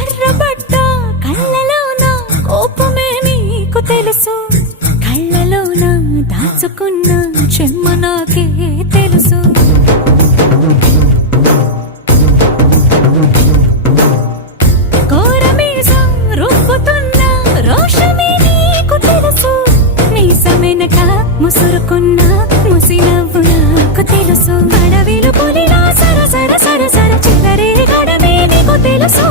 ఎర్రబడ్డ కళ్ళలోన కోపమే నీకు తెలుసు, కళ్ళలోన దాచుకున్న చెమ్మ నాకే తెలుసు. కోరమీసం రుబ్బుతున్న రోషమే నీకు తెలుసు, మీసమెనక ముసురుకున్న ముసినవ్వు నాకు తెలుసు. అడవిలు పులిలా సర సర సర సర చిల్లరే గడమే నీకు తెలుసు.